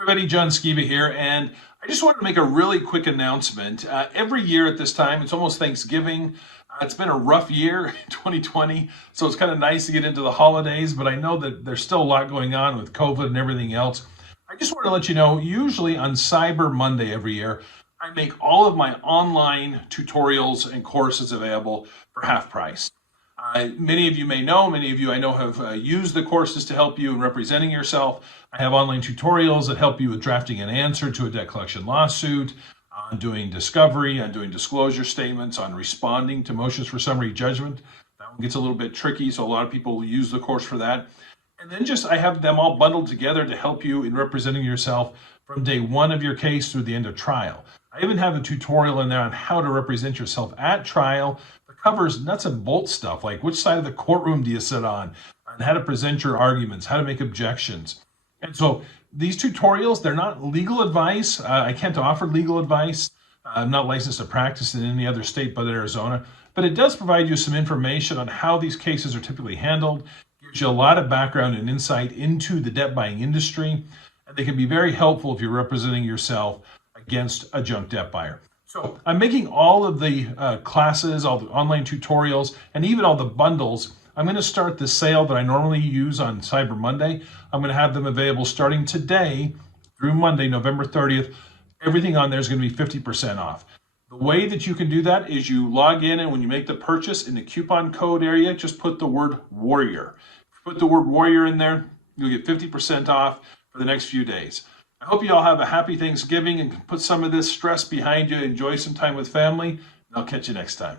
Everybody, John Skiba here, and I just wanted to make a really quick announcement. Every year at this time, it's almost Thanksgiving. It's been a rough year, 2020, so it's kind of nice to get into the holidays, but I know that there's still a lot going on with COVID and everything else. I just want to let you know, usually on Cyber Monday every year, I make all of my online tutorials and courses available for half price. Many of you may know, many of you I know have used the courses to help you in representing yourself. I have online tutorials that help you with drafting an answer to a debt collection lawsuit, on doing discovery, on doing disclosure statements, on responding to motions for summary judgment. That one gets a little bit tricky, so a lot of people use the course for that. And then I have them all bundled together to help you in representing yourself from day one of your case through the end of trial. I even have a tutorial in there on how to represent yourself at trial. Covers nuts and bolts stuff like which side of the courtroom do you sit on, and how to present your arguments, how to make objections. And so these tutorials, they're not legal advice. I can't offer legal advice. I'm not licensed to practice in any other state but Arizona, but it does provide you some information on how these cases are typically handled, gives you a lot of background and insight into the debt buying industry, and they can be very helpful if you're representing yourself against a junk debt buyer. So I'm making all of the classes, all the online tutorials, and even all the bundles. I'm going to start the sale that I normally use on Cyber Monday. I'm going to have them available starting today through Monday, November 30th. Everything on there is going to be 50% off. The way that you can do that is you log in, and when you make the purchase in the coupon code area, just put the word warrior. If you put the word warrior in there, you'll get 50% off for the next few days. I hope you all have a happy Thanksgiving and can put some of this stress behind you, enjoy some time with family, and I'll catch you next time.